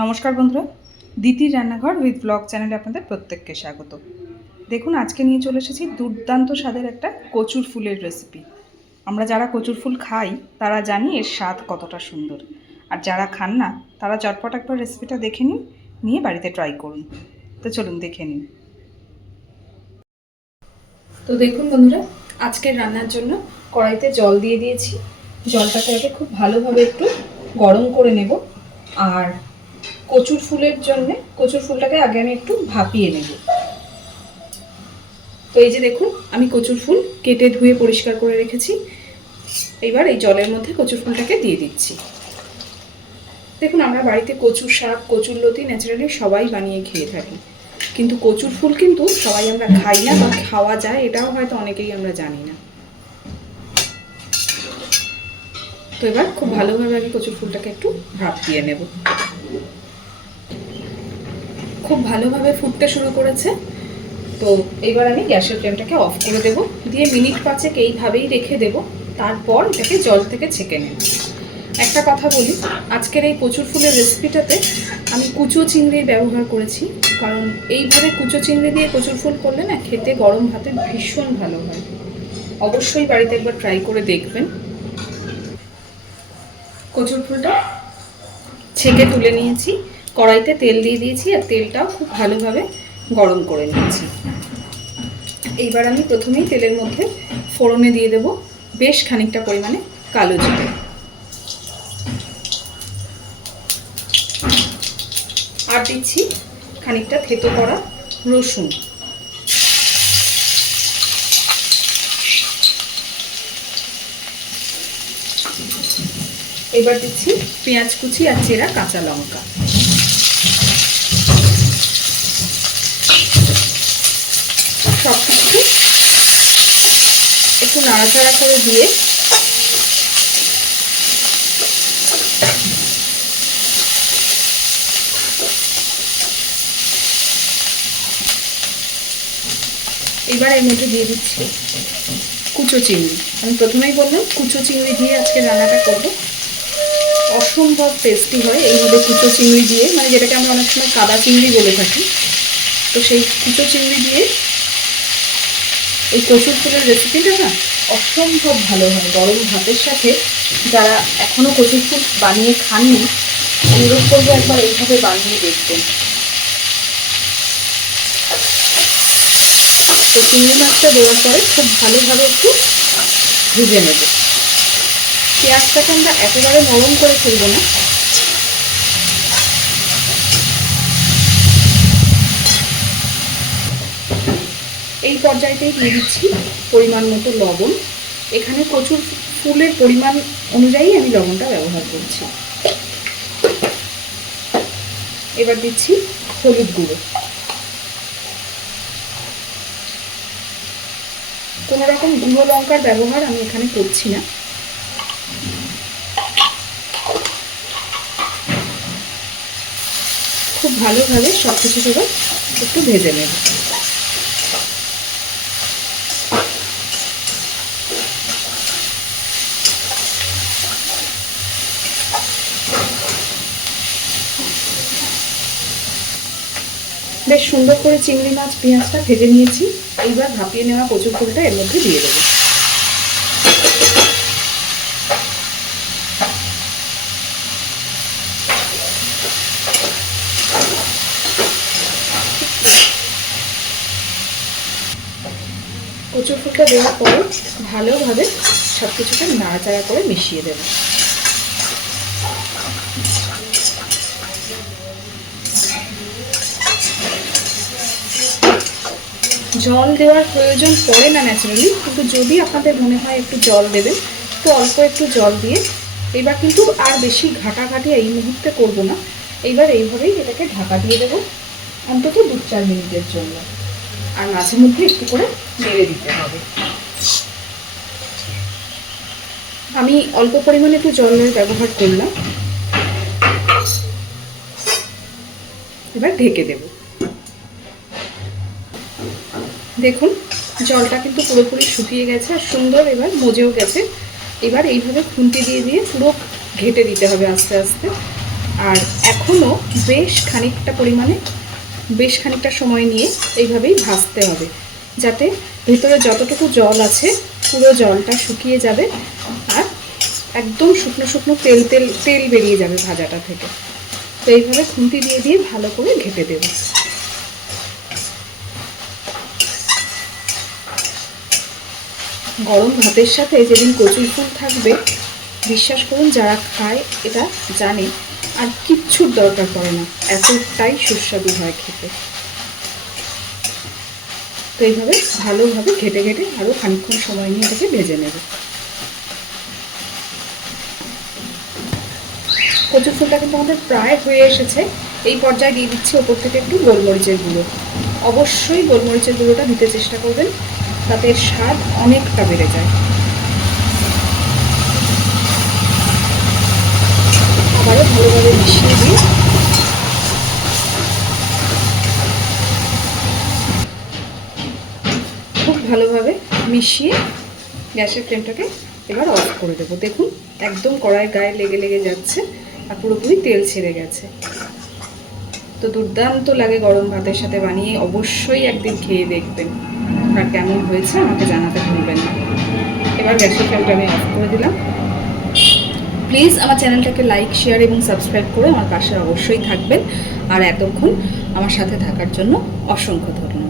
নমস্কার বন্ধুরা, দিতির রান্নাঘর উইথ ব্লগ চ্যানেলে আপনাদের প্রত্যেককে স্বাগত। দেখুন, আজকে নিয়ে চলে এসেছি দুর্দান্ত স্বাদের একটা কচুর ফুলের রেসিপি আমরা যারা কচুর ফুল খাই, তারা জানি এর স্বাদ কতটা সুন্দর। আর যারা খান না, তারা চটপট একবার রেসিপিটা দেখে নিন, নিয়ে বাড়িতে ট্রাই করুন। তো চলুন, দেখে নিন। তো দেখুন বন্ধুরা, আজকের রান্নার জন্য কড়াইতে জল দিয়ে দিয়েছি। জলটাকে আগে খুব ভালোভাবে একটু গরম করে নেব। আর কচুর ফুলের জন্য, কচুর ফুলটাকে আগে আমি একটু ভাপিয়ে নেব। তো এই যে দেখুন, আমি কচুর ফুল কেটে ধুয়ে পরিষ্কার করে রেখেছি। এবার এই জলের মধ্যে কচুর ফুলটাকে দিয়ে দিচ্ছি। দেখুন, আমরা বাড়িতে কচুর শাক, কচুর লতি ন্যাচারালি সবাই বানিয়ে খেয়ে থাকি। কিন্তু কচুর ফুল কিন্তু সবাই আমরা খাই না বা খাওয়া যায়, এটাও হয়তো অনেকেই আমরা জানি না। তো এবার খুব ভালোভাবে আমি কচুর ফুলটাকে একটু ভাপ দিয়ে নেব। খুব ভালোভাবে ফুটতে শুরু করেছে। তো এবার আমি গ্যাসের ফ্লেমটাকে অফ করে দেব। দিয়ে মিনিট পাঁচেক এইভাবেই রেখে দেব। তারপর এটাকে জল থেকে ছেঁকে নেব। একটা কথা বলি, আজকের এই কচুর ফুলের রেসিপিটাতে আমি কুচো চিংড়ির ব্যবহার করেছি। কারণ এইভাবে কুচো চিংড়ি দিয়ে কচুর ফুল করলে না খেতে গরম ভাতে ভীষণ ভালো হয়। অবশ্যই বাড়িতে একবার ট্রাই করে দেখবেন। কচুর ফুলটা ছেঁকে তুলে নিয়েছি। কড়াইতে তেল দিয়ে দিয়েছি আর তেলটাও খুব ভালোভাবে গরম করে নিয়েছি। এইবার আমি প্রথমেই তেলের মধ্যে ফোড়নে দিয়ে দেব বেশ খানিকটা পরিমাণে কালো জিরে। আর দিচ্ছি খানিকটা থেতো করা রসুন। এবার দিচ্ছি পেঁয়াজ কুচি আর চেরা কাঁচা লঙ্কা সব কিছু একটু নাড়াচাড়া করে দিয়ে এবার এর মধ্যে দিয়ে দিচ্ছি কুচো চিংড়ি আমি প্রথমেই বললাম, কুচো চিংড়ি দিয়ে আজকে রান্নাটা করব। অসম্ভব টেস্টি হয় এইভাবে কুচো চিংড়ি দিয়ে। মানে যেটাকে আমরা অনেক সময় কাদা চিংড়ি বলে থাকি। তো সেই কুচো চিংড়ি দিয়ে এই কচুর ফুলের রেসিপিটা না অসম্ভব ভালো হয়। গরম ভাতের সাথে যারা এখনও কচুর ফুল বানিয়ে খাননি, অনুরোধ করব একবার এইভাবে বানিয়ে দেখবেন তো চিংড়ি মাছটা দেওয়ার পরে খুব ভালোভাবে একটু ভেজে নেব। পেঁয়াজটাকে আমরা একেবারে নরম করে ফেলব না। এই পর্যায়তেই দিয়ে দিচ্ছি পরিমাণ মতো লবণ। এখানে প্রচুর ফুলের পরিমাণ অনুযায়ী আমি লবণটা ব্যবহার করছি। এবার দিচ্ছি হলুদ গুঁড়ো। কোনো রকম গুঁড়ো লঙ্কার ব্যবহার আমি এখানে করছি না। খুব ভালোভাবে সব কিছু একটু ভেজে নেব। বেশ সুন্দর করে চিংড়ি মাছ, পেঁয়াজটা ভেজে নিয়েছি। এইবার ভাপিয়ে নেওয়া কচুর ফুলটা এর মধ্যে দিয়ে দেবো। কচুর ফুলটা দেওয়ার পরে ভালোভাবে সব নাড়াচাড়া করে মিশিয়ে দেবো। জল দেওয়ার প্রয়োজন পড়ে না ন্যাচারালি কিন্তু যদি আপনাদের মনে হয় একটু জল দেবেন তো অল্প একটু জল দিয়ে, এবার কিন্তু আর বেশি ঘাটাঘাটি এই মুহূর্তে করব না। এইবার এইভাবেই এটাকে ঢাকা দিয়ে দেবো অন্তত দু চার মিনিটের জন্য। আর মাঝে মধ্যে একটু করে নেড়ে দিতে হবে। আমি অল্প পরিমাণে একটু জলের ব্যবহার করলাম। এবার ঢেকে দেব। দেখুন, জলটা কিন্তু পুরোপুরি শুকিয়ে গেছে আর সুন্দর এবার মজেও গেছে। এবার এইভাবে খুন্তি দিয়ে দিয়ে পুরো ঘেটে দিতে হবে আস্তে আস্তে। আর এখনও বেশ খানিকটা পরিমাণে, বেশ খানিকটা সময় নিয়ে এইভাবেই ভাজতে হবে, যাতে ভেতরে যতটুকু জল আছে পুরো জলটা শুকিয়ে যাবে আর একদম শুকনো শুকনো তেল তেল তেল বেরিয়ে যাবে ভাজাটা থেকে। তো এইভাবে খুন্তি দিয়ে দিয়ে ভালো করে ঘেটে দেবো। গরম ভাতের সাথে যেদিন কচুর ফুল থাকবে, বিশ্বাস করুন, যারা খায় এটা জানে। আর কিচ্ছুর দরকার পড়ে না, এতটাই সুস্বাদু হয় খেতে। তো এইভাবে ভালোভাবে ঘেটে ঘেটে আরও খানিকক্ষণ সময় নিয়ে এটাকে ভেজে নেবে। কচুর ফুলটা কিন্তু আমাদের প্রায় হয়ে এসেছে। এই পর্যায়ে দিয়ে দিচ্ছি ওপর থেকে একটু গোলমরিচের গুঁড়ো। অবশ্যই গোলমরিচের গুঁড়োটা দিতে চেষ্টা করবেন। তাতে স্বাদ অনেকটা বেড়ে যায়। আবারও ভালোভাবে মিশিয়ে দিই। খুব ভালোভাবে মিশিয়ে গ্যাসের ফ্লেমটাকে এবার অফ করে দেবো। দেখুন, একদম কড়াই গায়ে লেগে লেগে যাচ্ছে আর পুরোপুরি তেল ছেড়ে গেছে। তো দুর্দান্ত লাগে গরম ভাতের সাথে বানিয়ে অবশ্যই একদিন খেয়ে দেখবেন। আর কেমন হয়েছে আমাকে জানাতে ভুলবেন না। এবার গ্যাসের ফ্লেমটা আমি অফ করে দিলাম। প্লিজ আমার চ্যানেলটাকে লাইক শেয়ার এবং সাবস্ক্রাইব করে আমার পাশে অবশ্যই থাকবেন। আর এতক্ষণ আমার সাথে থাকার জন্য অসংখ্য ধন্যবাদ।